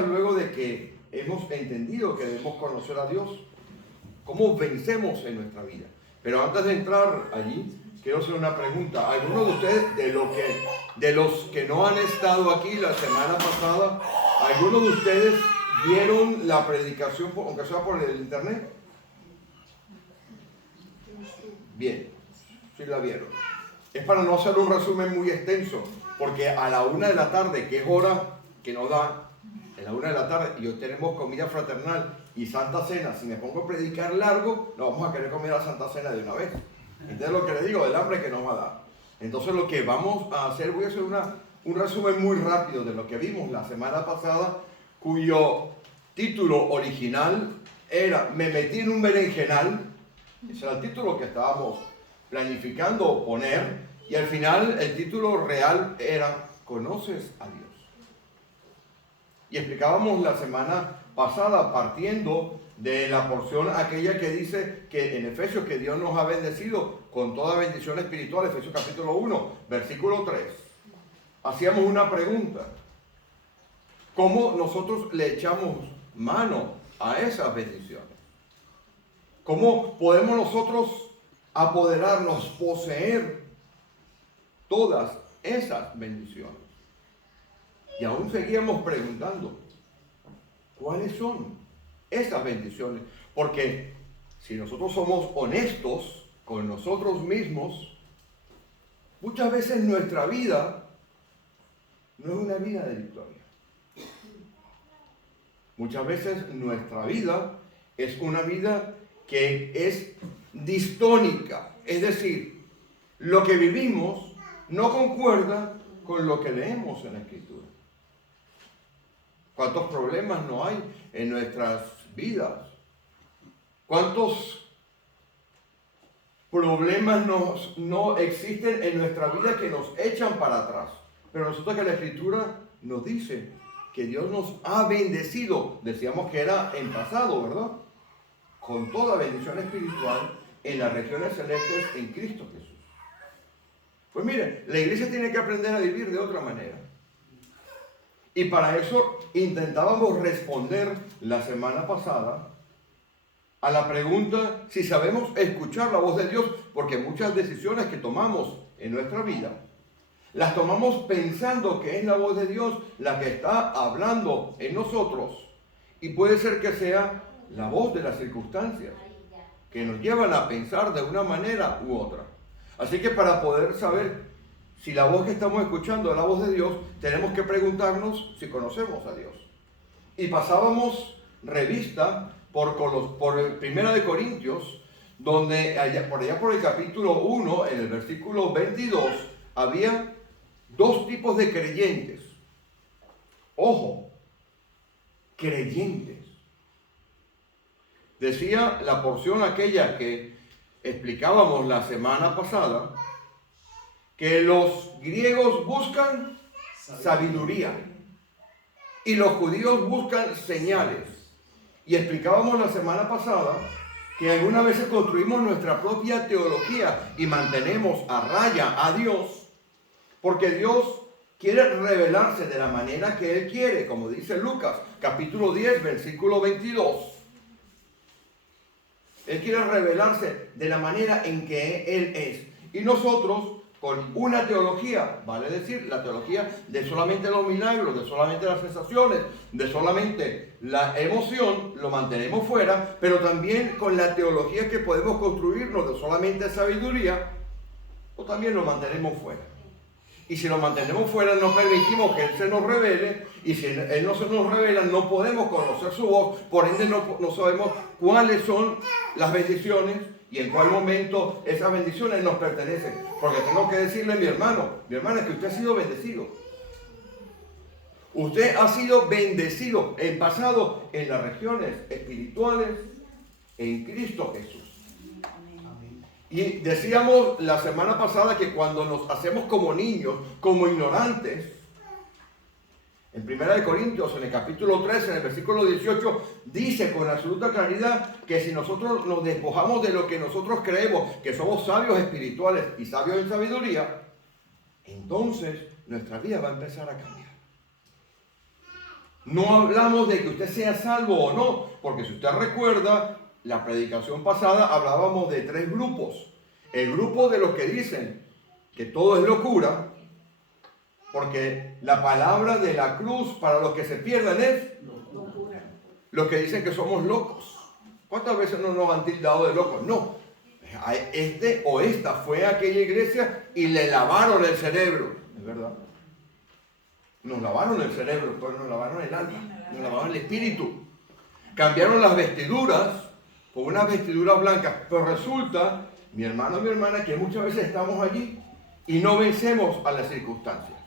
Luego de que hemos entendido que debemos conocer a Dios, ¿cómo vencemos en nuestra vida? Pero antes de entrar allí, quiero hacer una pregunta. ¿Algunos de ustedes, de los que no han estado aquí la semana pasada, algunos de ustedes vieron la predicación, aunque sea por el internet? Bien, sí la vieron. Es para no hacer un resumen muy extenso, porque a la 1 de la tarde, que es hora que nos da, a la 1 de la tarde, y hoy tenemos comida fraternal y Santa Cena. Si me pongo a predicar largo, no vamos a querer comer la Santa Cena de una vez. Entonces lo que les digo, el hambre que nos va a dar. Entonces lo que vamos a hacer, voy a hacer un resumen muy rápido de lo que vimos la semana pasada, cuyo título original era Me metí en un berenjenal. Ese era el título que estábamos planificando poner, y al final el título real era ¿Conoces a Dios? Y explicábamos la semana pasada, partiendo de la porción aquella que dice que en Efesios que Dios nos ha bendecido con toda bendición espiritual, Efesios capítulo 1, versículo 3. Hacíamos una pregunta: ¿cómo nosotros le echamos mano a esas bendiciones? ¿Cómo podemos nosotros apoderarnos, poseer todas esas bendiciones? Y aún seguíamos preguntando, ¿cuáles son esas bendiciones? Porque si nosotros somos honestos con nosotros mismos, muchas veces nuestra vida no es una vida de victoria. Muchas veces nuestra vida es una vida que es distónica, es decir, lo que vivimos no concuerda con lo que leemos en la Escritura. ¿Cuántos problemas no hay en nuestras vidas? ¿Cuántos problemas no existen en nuestra vida que nos echan para atrás? Pero resulta que la Escritura nos dice que Dios nos ha bendecido. Decíamos que era en pasado, ¿verdad? Con toda bendición espiritual en las regiones celestes en Cristo Jesús. Pues miren, la iglesia tiene que aprender a vivir de otra manera. Y para eso intentábamos responder la semana pasada a la pregunta si sabemos escuchar la voz de Dios, porque muchas decisiones que tomamos en nuestra vida las tomamos pensando que es la voz de Dios la que está hablando en nosotros, y puede ser que sea la voz de las circunstancias que nos llevan a pensar de una manera u otra. Así que para poder saber si la voz que estamos escuchando es la voz de Dios, tenemos que preguntarnos si conocemos a Dios. Y pasábamos revista por 1 de Corintios, donde por allá por el capítulo 1, en el versículo 22, había dos tipos de creyentes. Ojo, creyentes. Decía la porción aquella que explicábamos la semana pasada, que los griegos buscan sabiduría y los judíos buscan señales. Y explicábamos la semana pasada que algunas veces construimos nuestra propia teología y mantenemos a raya a Dios, porque Dios quiere revelarse de la manera que Él quiere, como dice Lucas, capítulo 10, versículo 22. Él quiere revelarse de la manera en que Él es. Y nosotros, con una teología, vale decir, la teología de solamente los milagros, de solamente las sensaciones, de solamente la emoción, lo mantenemos fuera, pero también con la teología que podemos construirnos de solamente sabiduría, pues también lo mantenemos fuera. Y si lo mantenemos fuera, no permitimos que Él se nos revele, y si Él no se nos revela, no podemos conocer su voz, por ende no sabemos cuáles son las bendiciones y en cuál momento esas bendiciones nos pertenecen. Porque tengo que decirle a mi hermana, que usted ha sido bendecido. Usted ha sido bendecido en pasado en las regiones espirituales en Cristo Jesús. Y decíamos la semana pasada que cuando nos hacemos como niños, como ignorantes, en 1 Corintios, en el capítulo 13, en el versículo 18, dice con absoluta claridad que si nosotros nos despojamos de lo que nosotros creemos, que somos sabios espirituales y sabios en sabiduría, entonces nuestra vida va a empezar a cambiar. No hablamos de que usted sea salvo o no, porque si usted recuerda, la predicación pasada hablábamos de 3 grupos. El grupo de los que dicen que todo es locura, porque la palabra de la cruz para los que se pierdan es locura. Los que dicen que somos locos. ¿Cuántas veces no nos han tildado de locos? No. Este o esta fue a aquella iglesia y le lavaron el cerebro. Es verdad. Nos lavaron el cerebro, pues nos lavaron el alma, nos lavaron el espíritu. Cambiaron las vestiduras por unas vestiduras blancas. Pero resulta, mi hermano y mi hermana, que muchas veces estamos allí y no vencemos a las circunstancias.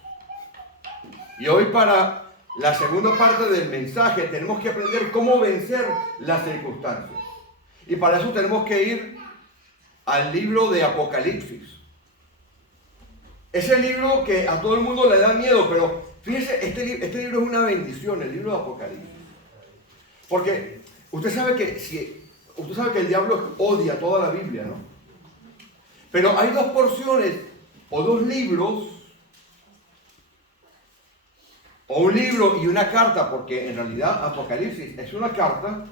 Y hoy, para la segunda parte del mensaje, tenemos que aprender cómo vencer las circunstancias. Y para eso tenemos que ir al libro de Apocalipsis. Ese libro que a todo el mundo le da miedo, pero fíjese, este libro es una bendición, el libro de Apocalipsis. Porque usted sabe que el diablo odia toda la Biblia, ¿no? Pero hay 2 porciones o 2 libros, o un libro y una carta, porque en realidad Apocalipsis es una carta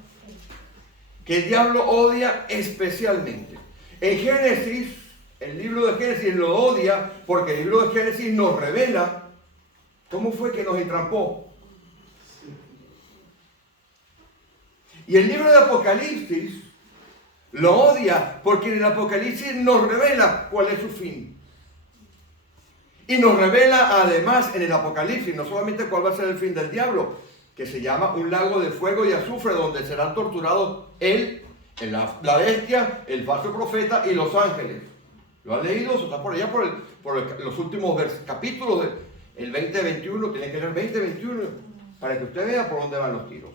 que el diablo odia especialmente. En Génesis, el libro de Génesis lo odia porque el libro de Génesis nos revela cómo fue que nos entrampó. Y el libro de Apocalipsis lo odia porque en el Apocalipsis nos revela cuál es su fin. Y nos revela además en el Apocalipsis no solamente cuál va a ser el fin del diablo, que se llama un lago de fuego y azufre donde serán torturados él, la bestia, el falso profeta y los ángeles. ¿Lo han leído? Eso está por allá por los últimos capítulos del 20-21. Tiene que leer 20-21 para que usted vea por dónde van los tiros.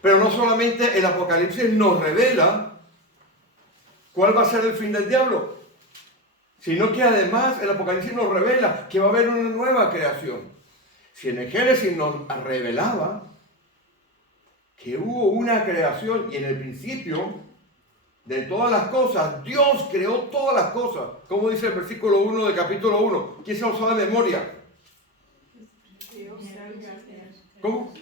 Pero no solamente el Apocalipsis nos revela cuál va a ser el fin del diablo, sino que además el Apocalipsis nos revela que va a haber una nueva creación. Si en el Génesis nos revelaba que hubo una creación y en el principio de todas las cosas, Dios creó todas las cosas. Como dice el versículo 1 del capítulo 1. ¿Quién se lo sabe de memoria? ¿Cómo?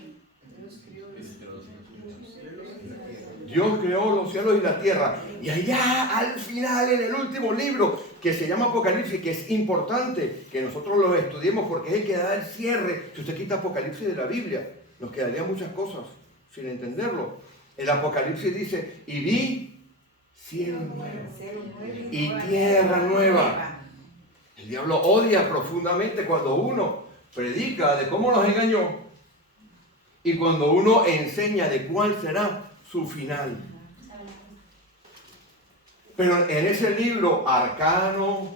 Dios creó los cielos y la tierra. Y allá al final, en el último libro, que se llama Apocalipsis, que es importante que nosotros lo estudiemos porque es el que da el cierre. Si usted quita Apocalipsis de la Biblia, nos quedarían muchas cosas sin entenderlo. El Apocalipsis dice, y vi cielo nuevo y tierra nueva. El diablo odia profundamente cuando uno predica de cómo nos engañó y cuando uno enseña de cuál será su final. Pero en ese libro arcano,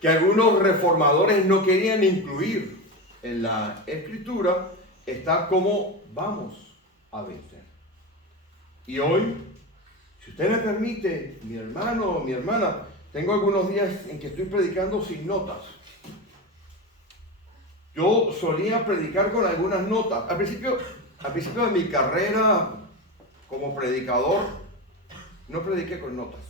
que algunos reformadores no querían incluir en la escritura, está cómo vamos a vencer. Y hoy, si usted me permite, mi hermano o mi hermana, tengo algunos días en que estoy predicando sin notas. Yo solía predicar con algunas notas. Al principio de mi carrera como predicador, no prediqué con notas.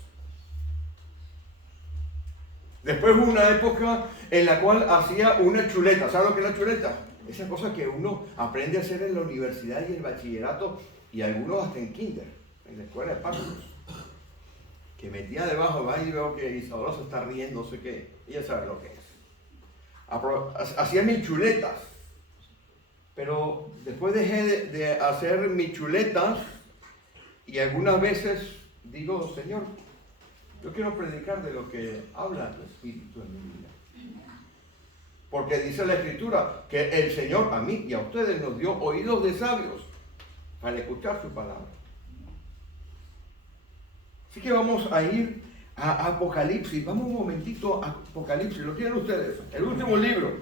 Después hubo una época en la cual hacía una chuleta. ¿Saben lo que es la chuleta? Esa cosa que uno aprende a hacer en la universidad y el bachillerato, y algunos hasta en kinder, en la escuela de párvulos. Que metía debajo, va y veo que Isadora se está riendo, no sé qué. Ella sabe lo que es. Hacía mis chuletas. Pero después dejé de hacer mis chuletas y algunas veces digo, Señor, yo quiero predicar de lo que habla tu Espíritu en mi vida. Porque dice la Escritura que el Señor a mí y a ustedes nos dio oídos de sabios para escuchar su palabra. Así que vamos a ir a Apocalipsis. Vamos un momentito a Apocalipsis. ¿Lo tienen ustedes? El último libro.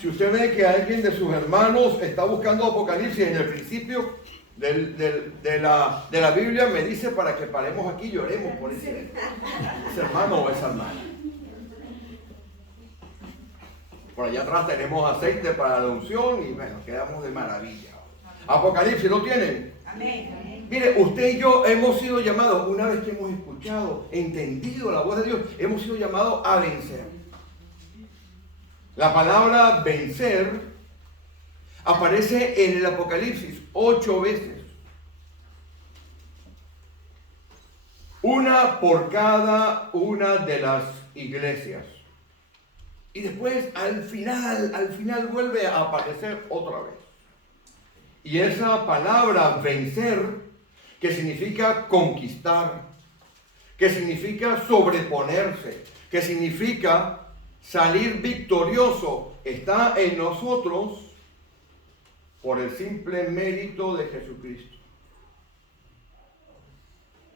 Si usted ve que alguien de sus hermanos está buscando Apocalipsis en el principio de la Biblia, me dice para que paremos aquí y lloremos por ese hermano o esa hermana. Por allá atrás tenemos aceite para la unción y bueno, quedamos de maravilla. Apocalipsis, ¿lo tienen? Amén. Mire, usted y yo hemos sido llamados, una vez que hemos escuchado, entendido la voz de Dios, hemos sido llamados a vencer. La palabra vencer Aparece en el Apocalipsis 8 veces. Una por cada una de las iglesias. Y después al final vuelve a aparecer otra vez. Y esa palabra vencer, que significa conquistar, que significa sobreponerse, que significa salir victorioso, está en nosotros por el simple mérito de Jesucristo.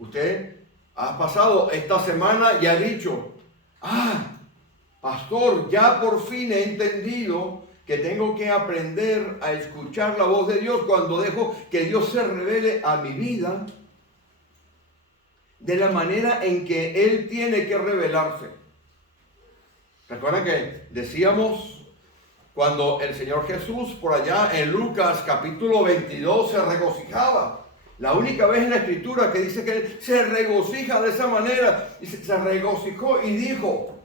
Usted ha pasado esta semana y ha dicho, pastor, ya por fin he entendido que tengo que aprender a escuchar la voz de Dios cuando dejo que Dios se revele a mi vida de la manera en que Él tiene que revelarse. ¿Recuerdan que decíamos cuando el Señor Jesús por allá en Lucas capítulo 22 se regocijaba? La única vez en la Escritura que dice que Él se regocija de esa manera, y se regocijó y dijo,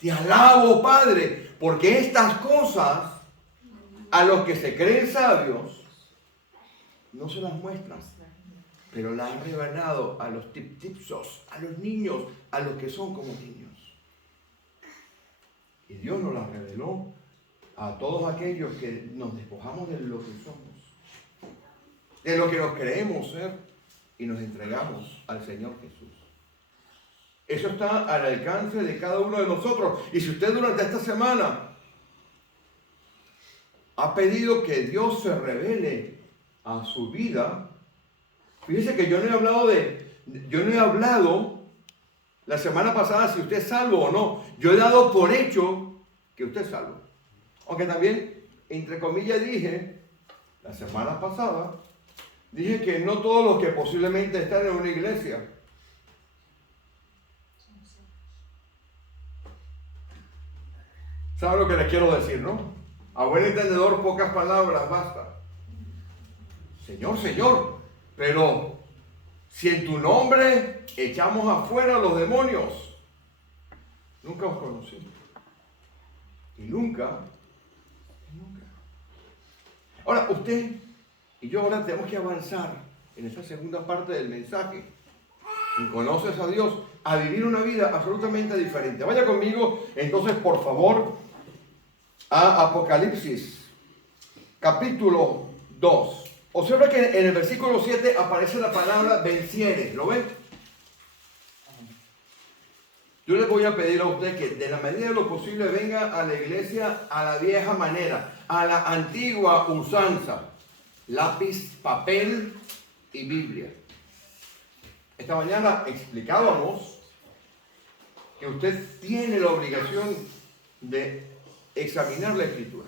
te alabo, Padre, porque estas cosas a los que se creen sabios no se las muestran, pero las han revelado a los tipsos, a los niños, a los que son como niños. Y Dios nos las reveló a todos aquellos que nos despojamos de lo que somos, de lo que nos creemos ser y nos entregamos al Señor Jesús. Eso está al alcance de cada uno de nosotros. Y si usted durante esta semana ha pedido que Dios se revele a su vida, fíjese que yo no he hablado la semana pasada si usted es salvo o no. Yo he dado por hecho que usted es salvo. Aunque también, entre comillas, dije, la semana pasada, dije que no todos los que posiblemente están en una iglesia ¿sabe lo que les quiero decir, no? A buen entendedor, pocas palabras basta. Señor, Señor, pero si en tu nombre echamos afuera a los demonios, nunca os conocí. Y nunca. Ahora, usted y yo ahora tenemos que avanzar en esa segunda parte del mensaje. Si conoces a Dios, a vivir una vida absolutamente diferente. Vaya conmigo, entonces, por favor, a Apocalipsis, capítulo 2. Observa que en el versículo 7 aparece la palabra venciere. ¿Lo ven? Yo les voy a pedir a usted que de la medida de lo posible venga a la iglesia a la vieja manera, a la antigua usanza. Lápiz, papel y Biblia. Esta mañana explicábamos que usted tiene la obligación de examinar la Escritura.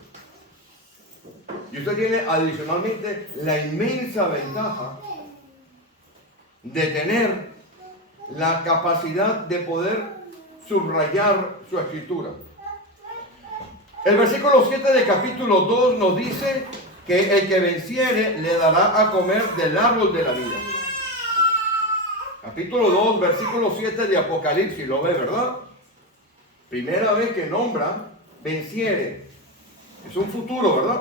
Y usted tiene adicionalmente la inmensa ventaja de tener la capacidad de poder subrayar su Escritura. El versículo 7 del capítulo 2 nos dice que el que venciere le dará a comer del árbol de la vida. Capítulo 2, versículo 7 de Apocalipsis, lo ve, ¿verdad? Primera vez que nombra venciere. Es un futuro, ¿verdad?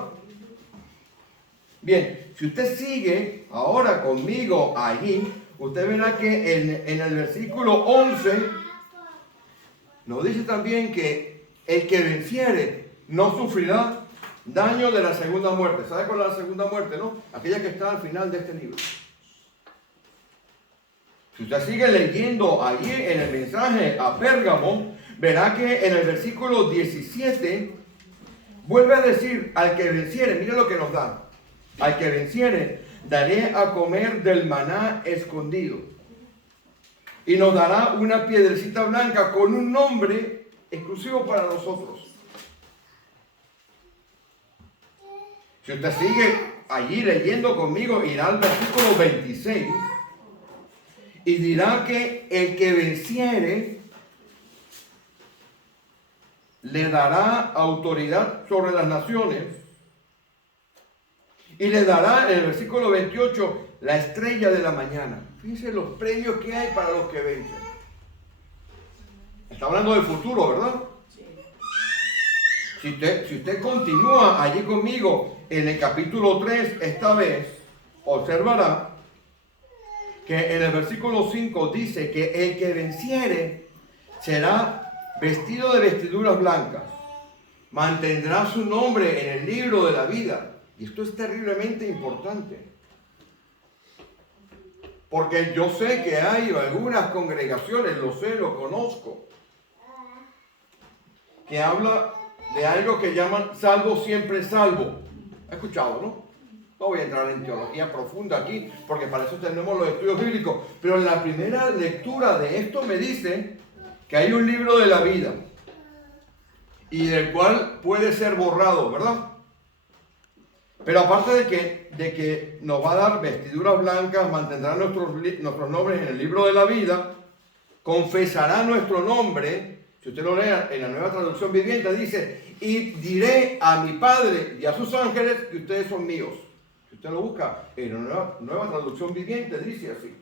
Bien, si usted sigue ahora conmigo allí, usted verá que en el versículo 11 nos dice también que el que venciere no sufrirá daño de la segunda muerte. ¿Sabe cuál es la segunda muerte, no? Aquella que está al final de este libro. Si usted sigue leyendo allí en el mensaje a Pérgamo, verá que en el versículo 17 vuelve a decir, al que venciere, mire lo que nos da, al que venciere, daré a comer del maná escondido. Y nos dará una piedrecita blanca con un nombre exclusivo para nosotros. Si usted sigue allí leyendo conmigo, irá al versículo 26 y dirá que el que venciere le dará autoridad sobre las naciones y le dará en el versículo 28 la estrella de la mañana. Fíjense los premios que hay para los que vencen. Está hablando del futuro, ¿verdad? Si usted continúa allí conmigo en el capítulo 3, esta vez, observará que en el versículo 5 dice que el que venciere será vestido de vestiduras blancas, mantendrá su nombre en el libro de la vida. Y esto es terriblemente importante, porque yo sé que hay algunas congregaciones, lo sé, lo conozco, que habla de algo que llaman salvo siempre salvo. ¿Ha escuchado, no? No voy a entrar en teología profunda aquí, porque para eso tenemos los estudios bíblicos. Pero en la primera lectura de esto me dice que hay un libro de la vida y del cual puede ser borrado, ¿verdad? Pero aparte de que nos va a dar vestiduras blancas, mantendrá nuestros nombres en el libro de la vida, confesará nuestro nombre. Si usted lo lee en la Nueva Traducción Viviente, dice: y diré a mi Padre y a sus ángeles que ustedes son míos. Si usted lo busca en la Nueva Traducción Viviente, dice así.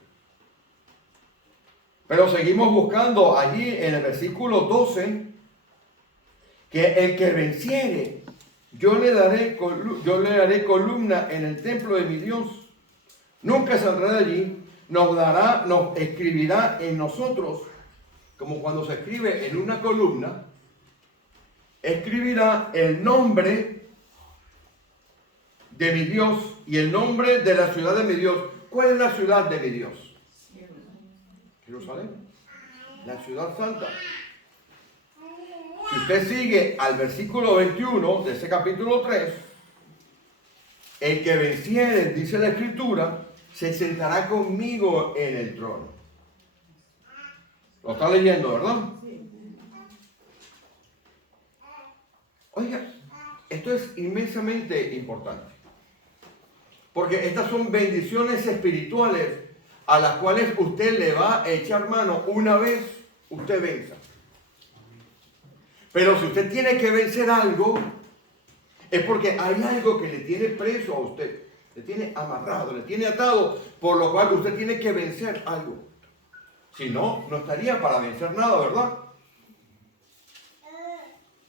Pero seguimos buscando allí en el versículo 12, que el que venciere, yo le daré columna en el templo de mi Dios. Nunca saldrá de allí, nos escribirá en nosotros, como cuando se escribe en una columna, escribirá el nombre de mi Dios y el nombre de la ciudad de mi Dios. ¿Cuál es la ciudad de mi Dios? Jerusalén, la ciudad santa. Si usted sigue al versículo 21 de ese capítulo 3, el que venciere, dice la Escritura, se sentará conmigo en el trono. Lo está leyendo, ¿verdad? Oiga, esto es inmensamente importante, porque estas son bendiciones espirituales a las cuales usted le va a echar mano una vez usted venza. Pero si usted tiene que vencer algo, es porque hay algo que le tiene preso a usted, le tiene amarrado, le tiene atado, por lo cual usted tiene que vencer algo. Si no, no estaría para vencer nada, ¿verdad?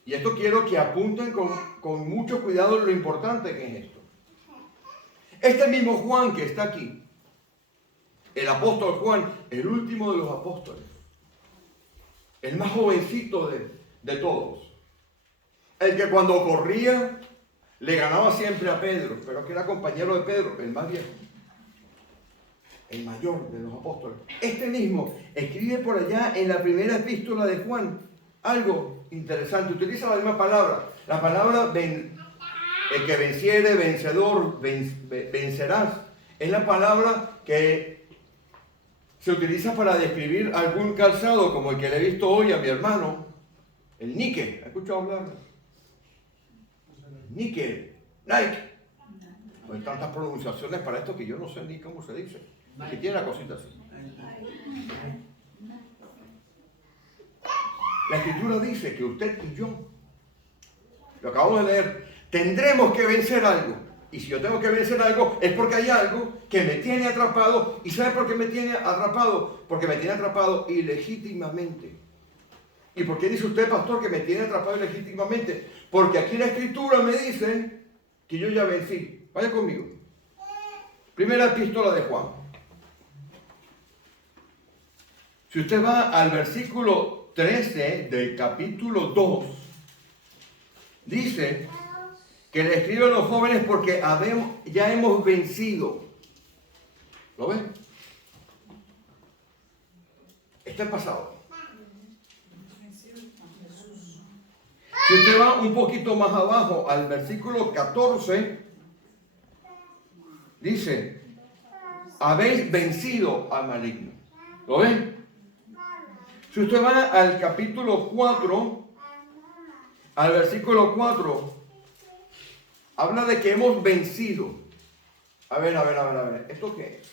Y esto quiero que apunten con mucho cuidado lo importante que es esto. Este mismo Juan que está aquí, el apóstol Juan, el último de los apóstoles, el más jovencito de todos, el que cuando corría le ganaba siempre a Pedro, pero que era compañero de Pedro, el más viejo, el mayor de los apóstoles. Este mismo escribe por allá en la primera epístola de Juan algo interesante. Utiliza la misma palabra, la palabra el que venciere, vencedor, vencerás. Es la palabra que se utiliza para describir algún calzado, como el que le he visto hoy a mi hermano, el Nike. ¿Ha escuchado hablar? Nike, Nike. Hay tantas pronunciaciones para esto que yo no sé ni cómo se dice. Que tiene la cosita así. La Escritura dice que usted y yo, lo acabamos de leer, tendremos que vencer algo. Y si yo tengo que vencer algo, es porque hay algo que me tiene atrapado. ¿Y sabe por qué me tiene atrapado? Porque me tiene atrapado ilegítimamente. ¿Y por qué dice usted, pastor, que me tiene atrapado ilegítimamente? Porque aquí en la Escritura me dice que yo ya vencí. Vaya conmigo. Primera epístola de Juan. Si usted va al versículo 13 del capítulo 2, dice que le escribe a los jóvenes porque ya hemos vencido. ¿Lo ven? Está en pasado. Si usted va un poquito más abajo al versículo 14, dice: habéis vencido al maligno. ¿Lo ven? Si usted va al capítulo 4, al versículo 4, habla de que hemos vencido. A ver. ¿Esto qué es?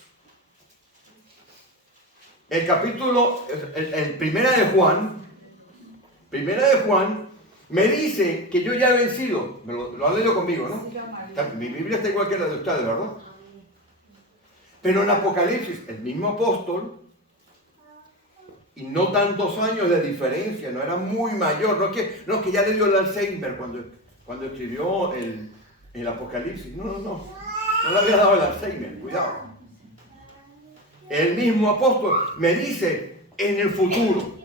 El capítulo, el primera de Juan, me dice que yo ya he vencido. Lo han leído conmigo, ¿no? Mi Biblia está igual que la de ustedes, ¿verdad? Pero en Apocalipsis, el mismo apóstol, y no tantos años de diferencia, no era muy mayor, no es que ya le dio el Alzheimer cuando escribió el el Apocalipsis. No le había dado el Alzheimer, cuidado. El mismo apóstol me dice en el futuro.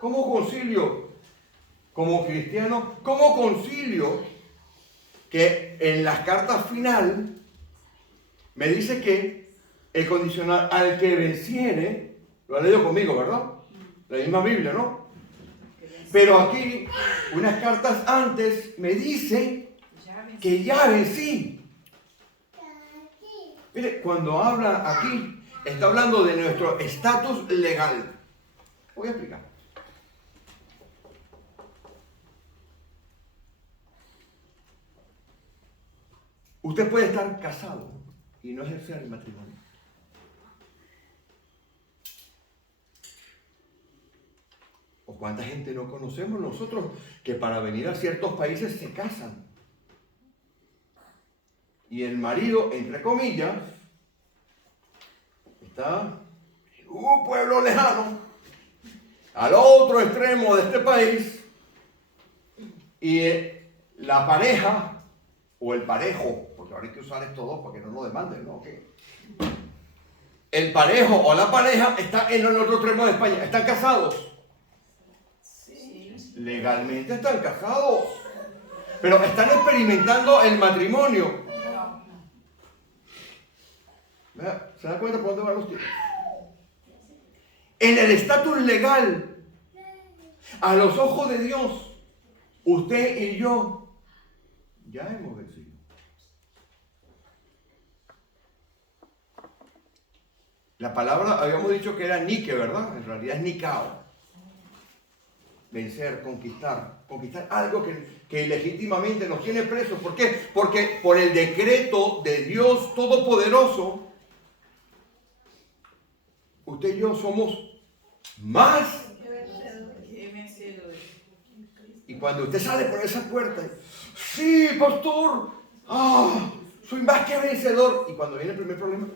¿Cómo concilio? Como cristiano, ¿cómo concilio que en las cartas final me dice que el condicional al que venciere, lo ha leído conmigo, ¿verdad? La misma Biblia, ¿no? Pero aquí, unas cartas antes, me dice que ya vencí. Mire, cuando habla aquí, está hablando de nuestro estatus legal. Voy a explicar. Usted puede estar casado y no ejercer el matrimonio. ¿O cuánta gente no conocemos nosotros que para venir a ciertos países se casan? Y el marido, entre comillas, está en un pueblo lejano, al otro extremo de este país, y la pareja, o el parejo, porque ahora hay que usar estos dos para que no nos demanden, ¿no? Okay. El parejo o la pareja está en el otro extremo de España. ¿Están casados? Sí. Legalmente están casados. Pero están experimentando el matrimonio. ¿Se dan cuenta por dónde van los tiros? En el estatus legal, a los ojos de Dios, usted y yo ya hemos vencido. La palabra habíamos dicho que era Nike, ¿verdad? En realidad es Nikao. Vencer, conquistar algo que legítimamente nos tiene presos. ¿Por qué? Porque por el decreto de Dios Todopoderoso, usted y yo somos más. Y cuando usted sale por esa puerta, sí, pastor, soy más que vencedor. Y cuando viene el primer problema,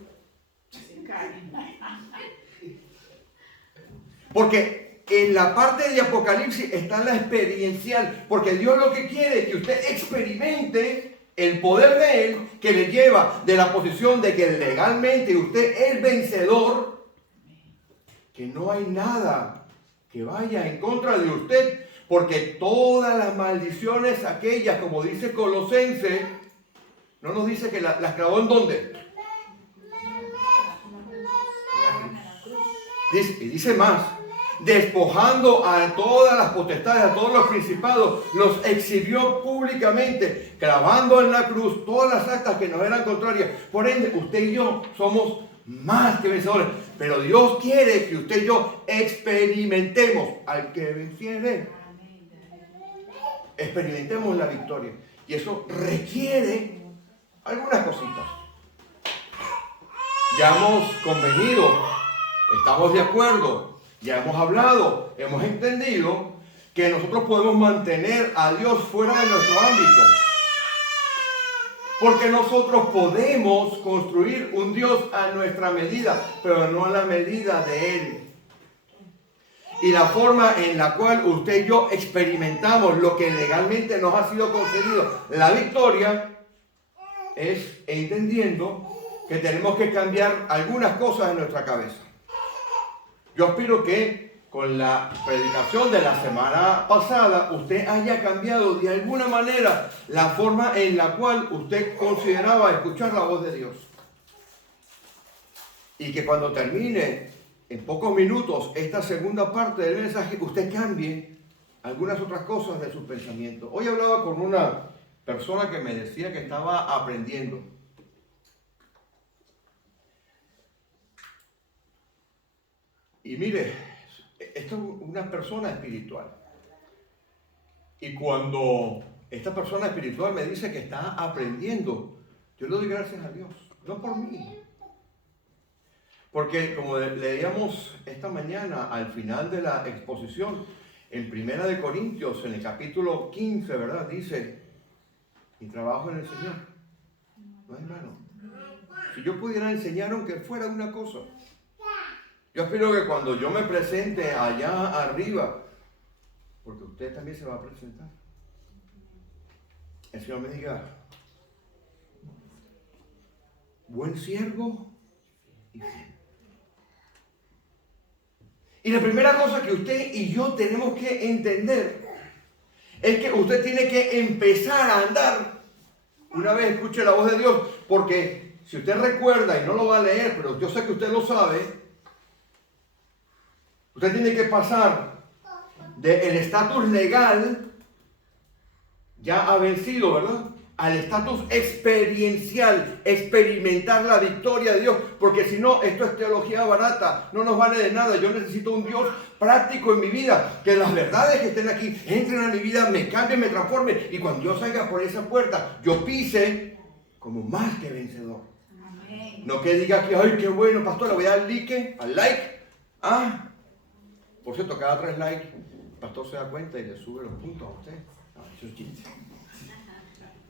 porque en la parte de Apocalipsis está la experiencial, porque Dios lo que quiere es que usted experimente el poder de Él, que le lleva de la posición de que legalmente usted es vencedor, que no hay nada que vaya en contra de usted, porque todas las maldiciones aquellas, como dice Colosenses, no nos dice que las clavó en dónde. Dice más, despojando a todas las potestades, a todos los principados, los exhibió públicamente, clavando en la cruz todas las actas que nos eran contrarias. Por ende, usted y yo somos más que vencedores, pero Dios quiere que usted y yo experimentemos al que venciere. Experimentemos la victoria. Y eso requiere algunas cositas. Ya hemos convenido, estamos de acuerdo, ya hemos hablado, hemos entendido que nosotros podemos mantener a Dios fuera de nuestro ámbito. Porque nosotros podemos construir un Dios a nuestra medida, pero no a la medida de Él. Y la forma en la cual usted y yo experimentamos lo que legalmente nos ha sido concedido, la victoria, es entendiendo que tenemos que cambiar algunas cosas en nuestra cabeza. Yo espero que con la predicación de la semana pasada usted haya cambiado de alguna manera la forma en la cual usted consideraba escuchar la voz de Dios. Y que cuando termine en pocos minutos esta segunda parte del mensaje, usted cambie algunas otras cosas de su pensamiento. Hoy hablaba con una persona que me decía que estaba aprendiendo. Y mire, esto es una persona espiritual. Y cuando esta persona espiritual me dice que está aprendiendo, yo le doy gracias a Dios, no por mí. Porque como leíamos esta mañana al final de la exposición, en Primera de Corintios, en el capítulo 15, ¿verdad? Dice, mi trabajo en el Señor no es vano. Si yo pudiera enseñar aunque fuera una cosa, yo espero que cuando yo me presente allá arriba, porque usted también se va a presentar, el Señor me diga, buen siervo y fiel. Y la primera cosa que usted y yo tenemos que entender es que usted tiene que empezar a andar una vez escuche la voz de Dios, porque si usted recuerda y no lo va a leer, pero yo sé que usted lo sabe, usted tiene que pasar del estatus legal, ya ha vencido, ¿verdad?, al estatus experiencial, experimentar la victoria de Dios, porque si no, esto es teología barata, no nos vale de nada. Yo necesito un Dios práctico en mi vida, que las verdades que estén aquí entren a mi vida, me cambien, me transformen, y cuando yo salga por esa puerta, yo pise como más que vencedor. Amén. No que diga que, ay, qué bueno, pastor, le voy a dar like, por cierto, cada 3 likes, el pastor se da cuenta y le sube los puntos a usted. Eso es chiste.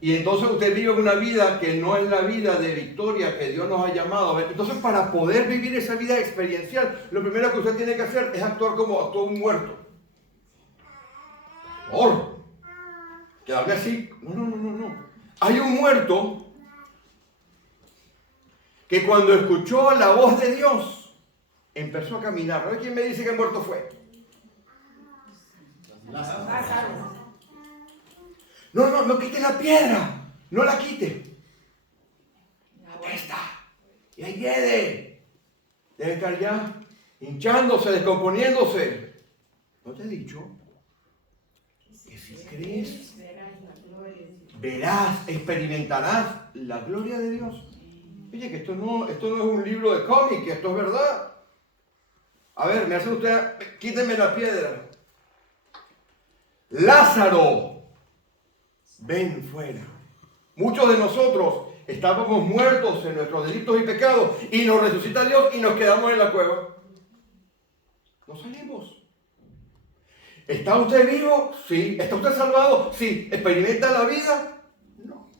Y entonces usted vive una vida que no es la vida de victoria que Dios nos ha llamado a ver. Entonces, para poder vivir esa vida experiencial, lo primero que usted tiene que hacer es actuar como actúa un muerto. Por que hable así. No. Hay un muerto que cuando escuchó la voz de Dios, empezó a caminar. A ver quién me dice que el muerto fue. Lázaro. No quite la piedra, no la quite. Acá está. Y ahí viene. Debe estar ya hinchándose, descomponiéndose. ¿No te he dicho? Que si crees, verás, experimentarás la gloria de Dios. Oye, que esto no es un libro de cómic, que esto es verdad. A ver, me hace usted, quíteme la piedra. Lázaro, ven fuera. Muchos de nosotros estábamos muertos en nuestros delitos y pecados y nos resucita Dios y nos quedamos en la cueva. No salimos. ¿Está usted vivo? Sí. ¿Está usted salvado? Sí. ¿Experimenta la vida? No.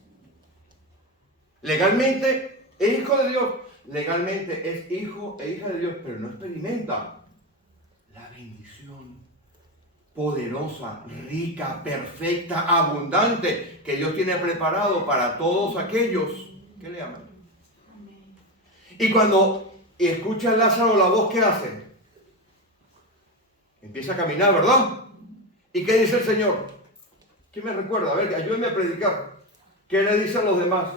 Legalmente es hijo de Dios. Legalmente es hijo e hija de Dios, pero no experimenta la bendición poderosa, rica, perfecta, abundante que Dios tiene preparado para todos aquellos que le aman. Y cuando escucha a Lázaro la voz, ¿qué hace? Empieza a caminar, ¿verdad? ¿Y qué dice el Señor? ¿Quién me recuerda? A ver, ayúdenme a predicar. ¿Qué le dice a los demás?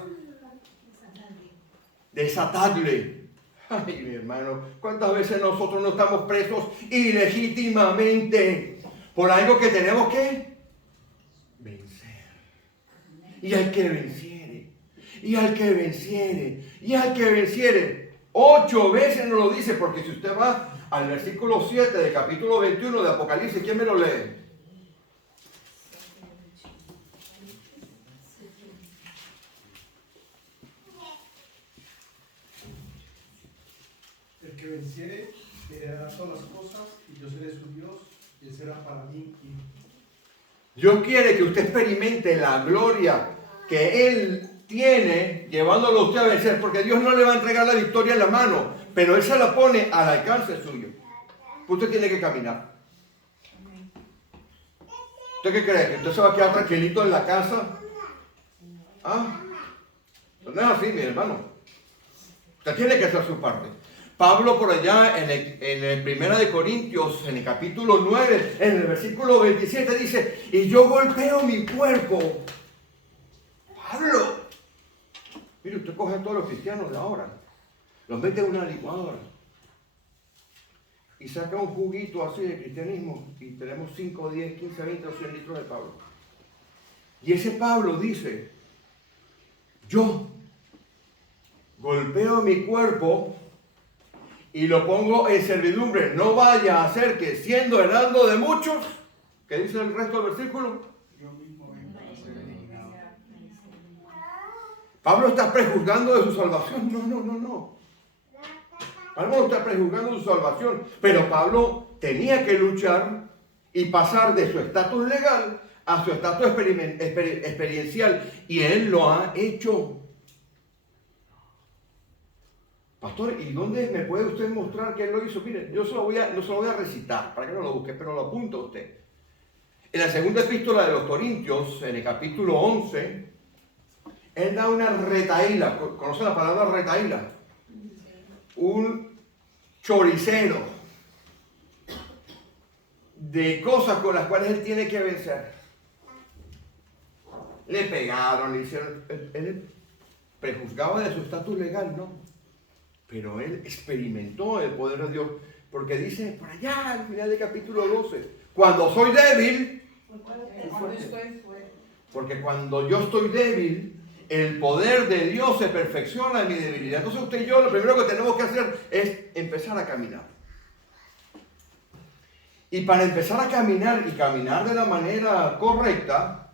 Desatadle. Ay, mi hermano, ¿cuántas veces nosotros no estamos presos ilegítimamente por algo que tenemos que vencer? Y al que venciere, y al que venciere, y al que venciere. 8 veces nos lo dice, porque si usted va al versículo 7 del capítulo 21 de Apocalipsis, ¿quién me lo lee? El que venciere heredará todas las cosas, y yo seré su Dios, y él será para mí hijo. Dios quiere que usted experimente la gloria que Él tiene llevándolo a usted a vencer, porque Dios no le va a entregar la victoria en la mano, pero Él se la pone al alcance suyo. Usted tiene que caminar. ¿Usted qué cree? ¿Que usted se va a quedar tranquilito en la casa? No es así, mi hermano. Usted tiene que hacer su parte. Pablo por allá en el 1 de Corintios, en el capítulo 9, en el versículo 27 dice, y yo golpeo mi cuerpo. Pablo, mire, usted coge a todos los cristianos de ahora, los mete en una licuadora y saca un juguito así de cristianismo y tenemos 5, 10, 15, 20 o 100 litros de Pablo. Y ese Pablo dice, yo golpeo mi cuerpo y lo pongo en servidumbre. No vaya a ser que siendo heraldo de muchos, ¿qué dice el resto del versículo? Yo mismo vengo a ser eliminado. Pablo está prejuzgando de su salvación. No. Pablo no está prejuzgando su salvación. Pero Pablo tenía que luchar y pasar de su estatus legal a su estatus experiencial. Y él lo ha hecho. Pastor, ¿y dónde me puede usted mostrar que él lo hizo? Mire, yo no se lo voy a recitar para que no lo busque, pero lo apunta usted. En la segunda epístola de los Corintios, en el capítulo 11, Él da una retaíla. ¿Conoce la palabra retaíla? Un choricero de cosas con las cuales él tiene que vencer. Le pegaron, le hicieron... Él prejuzgaba de su estatus legal, ¿no? Pero él experimentó el poder de Dios. Porque dice por allá al final del capítulo 12, cuando soy débil, porque cuando yo estoy débil, el poder de Dios se perfecciona en mi debilidad. Entonces usted y yo lo primero que tenemos que hacer es empezar a caminar. Y para empezar a caminar y caminar de la manera correcta,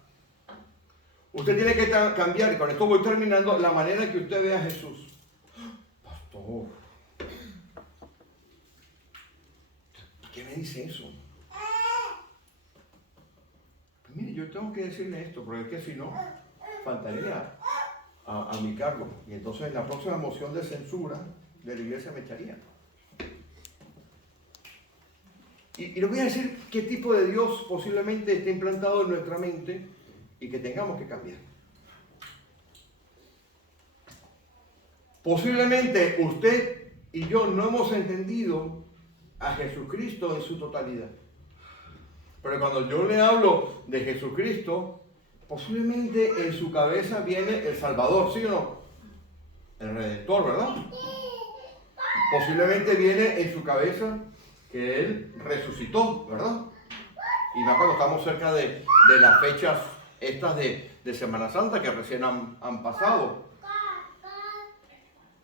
usted tiene que cambiar, y con esto voy terminando, la manera en que usted ve a Jesús. Pastor, ¿qué me dice eso? Pues mire, yo tengo que decirle esto, porque es que si no, faltaría a mi cargo. Y entonces en la próxima moción de censura de la iglesia me echaría. Y le voy a decir qué tipo de Dios posiblemente esté implantado en nuestra mente y que tengamos que cambiar. Posiblemente usted y yo no hemos entendido a Jesucristo en su totalidad. Pero cuando yo le hablo de Jesucristo, posiblemente en su cabeza viene el Salvador, ¿sí o no? El Redentor, ¿verdad? Posiblemente viene en su cabeza que Él resucitó, ¿verdad? Y más cuando estamos cerca de las fechas estas de Semana Santa que recién han pasado.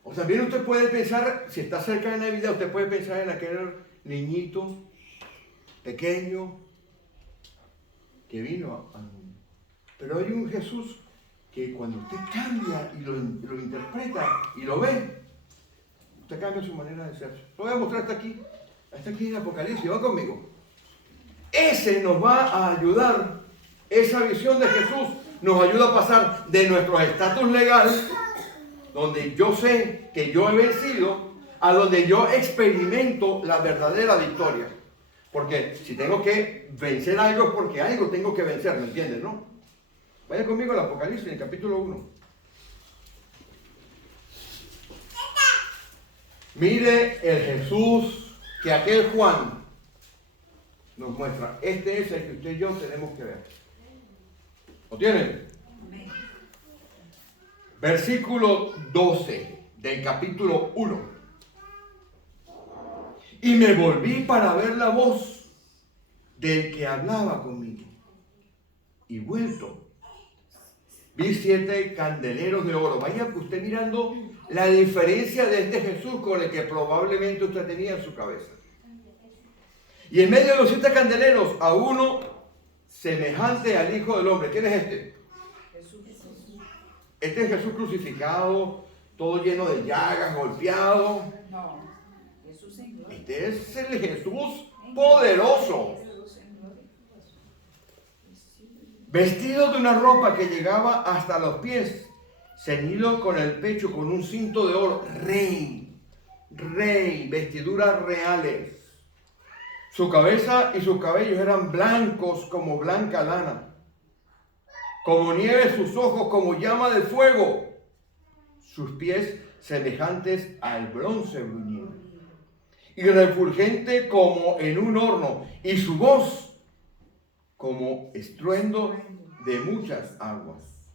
O también usted puede pensar, si está cerca de Navidad, usted puede pensar en aquel niñito pequeño que vino al mundo. Pero hay un Jesús que cuando usted cambia y lo interpreta y lo ve, usted cambia su manera de ser. Lo voy a mostrar hasta aquí en Apocalipsis, va conmigo. Ese nos va a ayudar, esa visión de Jesús nos ayuda a pasar de nuestros estatus legales, donde yo sé que yo he vencido, a donde yo experimento la verdadera victoria. Porque si tengo que vencer algo es porque algo tengo que vencer, ¿me entienden, no? Vaya conmigo al Apocalipsis, en el capítulo 1. Mire el Jesús que aquel Juan nos muestra. Este es el que usted y yo tenemos que ver. ¿Lo tienen? Versículo 12 del capítulo 1. Y me volví para ver la voz del que hablaba conmigo. Y vuelto, vi 7 candeleros de oro. Vaya usted mirando la diferencia de este Jesús con el que probablemente usted tenía en su cabeza. Y en medio de los 7 candeleros, a uno semejante al Hijo del Hombre. ¿Quién es este? Este es Jesús crucificado, todo lleno de llagas, golpeado. No, Jesús en gloria. Este es el Jesús poderoso. Vestido de una ropa que llegaba hasta los pies, ceñido con el pecho con un cinto de oro. Rey, vestiduras reales. Su cabeza y sus cabellos eran blancos como blanca lana. Como nieve sus ojos, como llama de fuego. Sus pies semejantes al bronce bruñido. Y refulgente como en un horno. Y su voz como estruendo de muchas aguas.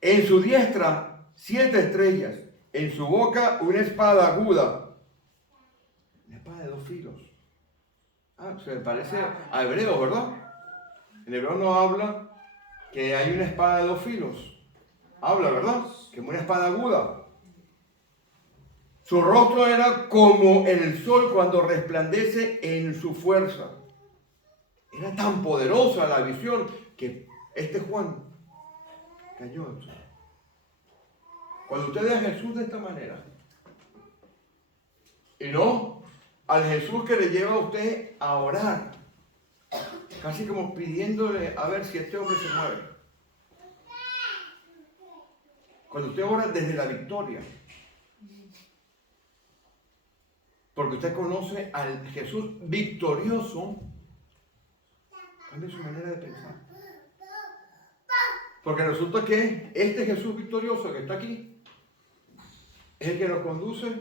En su diestra 7 estrellas. En su boca una espada aguda. Una espada de 2 filos. Se me parece a Hebreos, ¿verdad? En Hebreo no habla que hay una espada de 2 filos. Habla, ¿verdad? Que es una espada aguda. Su rostro era como el sol cuando resplandece en su fuerza. Era tan poderosa la visión que este Juan cayó en eso. Cuando usted ve a Jesús de esta manera, y no al Jesús que le lleva a usted a orar, casi como pidiéndole a ver si este hombre se mueve. Cuando usted ora desde la victoria, porque usted conoce al Jesús victorioso, cambia su manera de pensar. Porque resulta que este Jesús victorioso que está aquí es el que nos conduce,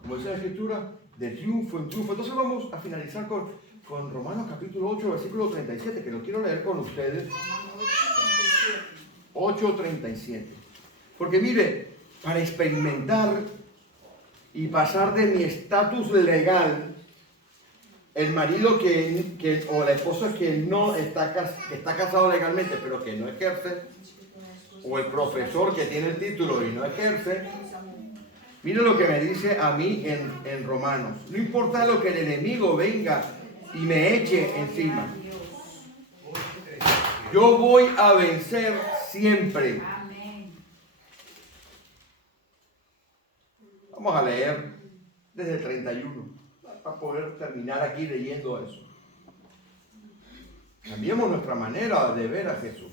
como dice la Escritura, de triunfo en triunfo. Entonces vamos a finalizar con Romanos capítulo 8, versículo 37, que lo quiero leer con ustedes. 8:37. Porque mire, para experimentar y pasar de mi estatus legal, el marido o la esposa que no está, que está casado legalmente, pero que no ejerce, o el profesor que tiene el título y no ejerce, mire lo que me dice a mí en Romanos. No importa lo que el enemigo venga y me eche encima, yo voy a vencer siempre. Vamos a leer desde el 31 para poder terminar aquí leyendo eso. Cambiemos nuestra manera de ver a Jesús.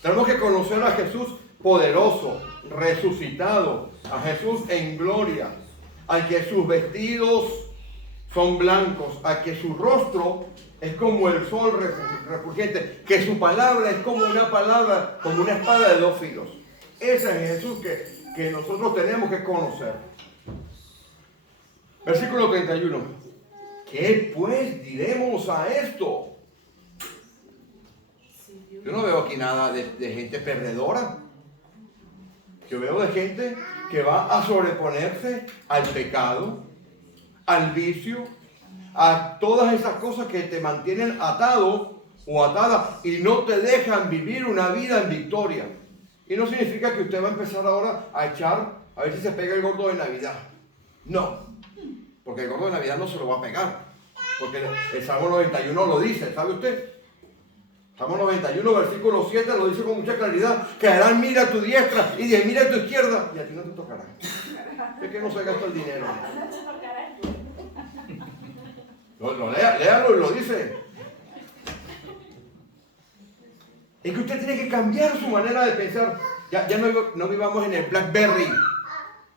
Tenemos que conocer a Jesús poderoso, resucitado, a Jesús en gloria, al que sus vestidos son blancos, al que su rostro es como el sol refulgente, que su palabra es como una palabra, como una espada de dos filos. Ese es Jesús que nosotros tenemos que conocer. Versículo 31. ¿Qué pues diremos a esto? Yo no veo aquí nada de gente perdedora. Yo veo de gente que va a sobreponerse al pecado, al vicio, a todas esas cosas que te mantienen atado o atada y no te dejan vivir una vida en victoria. Y no significa que usted va a empezar ahora a echar, a ver si se pega el gordo de Navidad. No, porque el gordo de Navidad no se lo va a pegar. Porque el Salmo 91 lo dice, ¿sabe usted? Salmo 91, versículo 7 lo dice con mucha claridad. Caerán mira a tu diestra y 10 mira a tu izquierda y a ti no te tocará. Es que no se gasta el dinero. Léalo y lo dice. Es que usted tiene que cambiar su manera de pensar. Ya no vivamos en el BlackBerry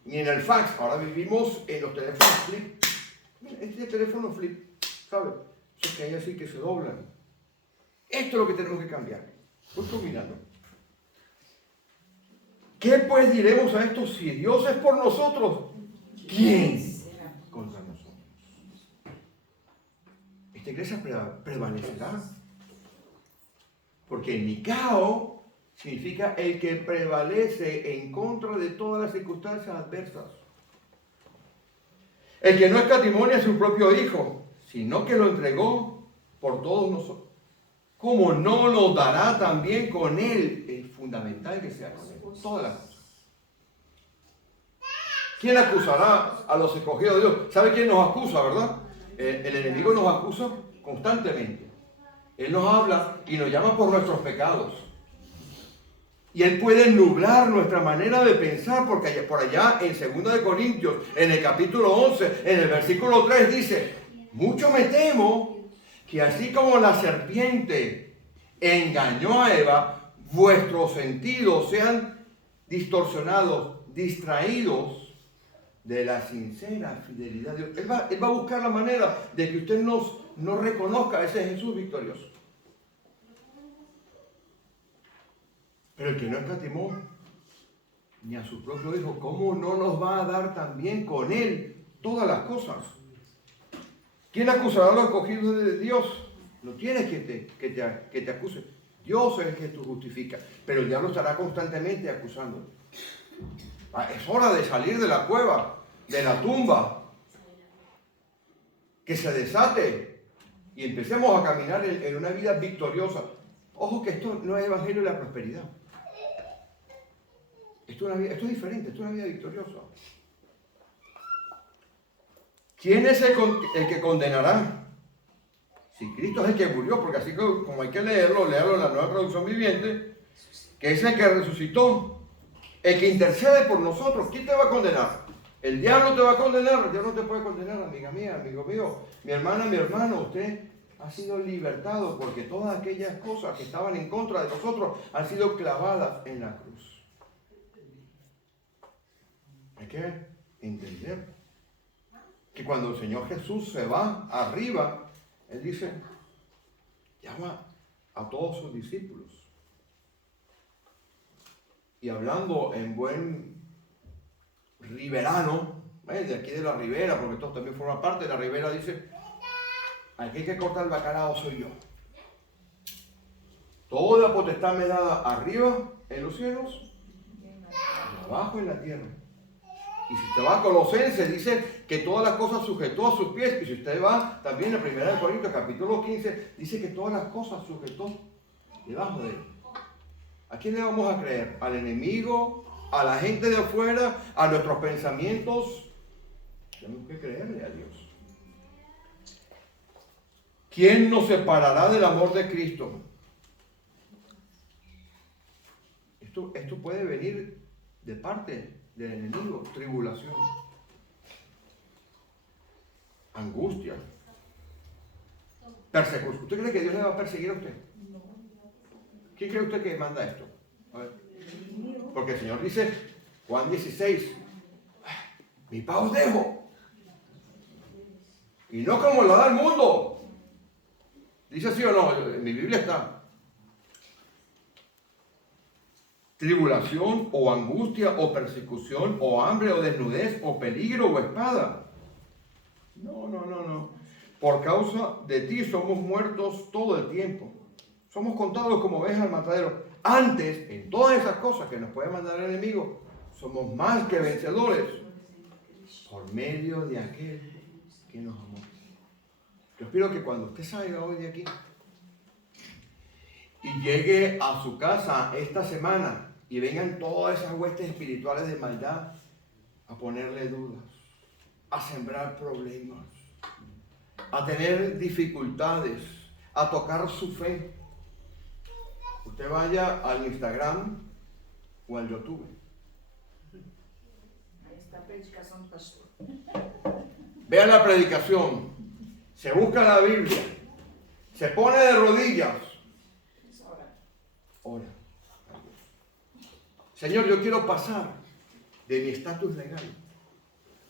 ni en el fax. Ahora vivimos en los teléfonos flip. Mira, este teléfono flip, ¿sabe? Esos que hay así que se doblan. Esto es lo que tenemos que cambiar. Voy combinando. ¿Qué pues diremos a esto? Si Dios es por nosotros, ¿quién contra nosotros? Esta iglesia prevalecerá. Porque Nicao significa el que prevalece en contra de todas las circunstancias adversas. El que no escatimó a su propio Hijo, sino que lo entregó por todos nosotros. ¿Cómo no nos dará también con Él? Es fundamental que sea con Él. Todas las cosas. ¿Quién acusará a los escogidos de Dios? ¿Sabe quién nos acusa, verdad? El enemigo nos acusa constantemente. Él nos habla y nos llama por nuestros pecados. Y Él puede nublar nuestra manera de pensar, porque por allá en 2 de Corintios, en el capítulo 11, en el versículo 3 dice, mucho me temo que así como la serpiente engañó a Eva, vuestros sentidos sean distorsionados, distraídos de la sincera fidelidad de Dios. Él va a buscar la manera de que usted no reconozca a ese Jesús victorioso. Pero el que no escatimó ni a su propio Hijo, ¿cómo no nos va a dar también con Él todas las cosas? ¿Quién acusará a los escogidos de Dios? No tienes que te acuse. Dios es el que te justifica. Pero el diablo estará constantemente acusando. Es hora de salir de la cueva, de la tumba. Que se desate y empecemos a caminar en una vida victoriosa. Ojo que esto no es evangelio de la prosperidad. Esto es diferente, esto es una vida victoriosa. ¿Quién es el que condenará? Si Cristo es el que murió, porque así como hay que leerlo en la Nueva Traducción Viviente, que es el que resucitó, el que intercede por nosotros. ¿Quién te va a condenar? ¿El diablo te va a condenar? El diablo no te puede condenar, amiga mía, amigo mío, mi hermana, mi hermano. Usted ha sido libertado porque todas aquellas cosas que estaban en contra de nosotros han sido clavadas en la cruz. Hay que entender que cuando el Señor Jesús se va arriba, Él dice, llama a todos sus discípulos y hablando en buen riverano, de aquí de la ribera, porque esto también forma parte de la ribera, dice, aquí hay que cortar el bacalao soy yo. Toda potestad me da arriba en los cielos y abajo en la tierra. Y si usted va a Colosenses, dice que todas las cosas sujetó a sus pies. Y si usted va también a 1 Corintios capítulo 15, dice que todas las cosas sujetó debajo de él. ¿A quién le vamos a creer? ¿Al enemigo? ¿A la gente de afuera? ¿A nuestros pensamientos? Tenemos que creerle a Dios. ¿Quién nos separará del amor de Cristo? Esto puede venir de parte del enemigo. Tribulación, angustia, persecución. ¿Usted cree que Dios le va a perseguir a usted? ¿Quién cree usted que manda esto? A ver. Porque el Señor dice, Juan 16, mi paz os dejo, y no como la da el mundo. ¿Dice así o no? En mi Biblia está. Tribulación o angustia o persecución o hambre o desnudez o peligro o espada. No. Por causa de ti somos muertos todo el tiempo. Somos contados como ovejas al matadero. Antes, en todas esas cosas que nos puede mandar el enemigo, somos más que vencedores por medio de aquel que nos amó. Yo espero que cuando usted salga hoy de aquí y llegue a su casa esta semana y vengan todas esas huestes espirituales de maldad a ponerle dudas, a sembrar problemas, a tener dificultades, a tocar su fe, usted vaya al Instagram o al YouTube. Ahí está la predicación, pastor. Vea la predicación, se busca la Biblia, se pone de rodillas, ora. Señor, yo quiero pasar de mi estatus legal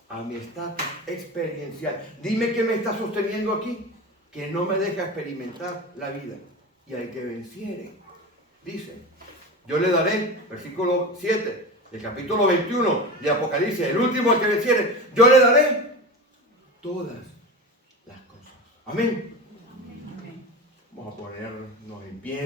a mi estatus experiencial. Dime qué me está sosteniendo aquí, que no me deja experimentar la vida. Y al que venciere, dice, yo le daré, versículo 7 del capítulo 21 de Apocalipsis, el último al que venciere, yo le daré todas las cosas. Amén. Vamos a ponernos en pie.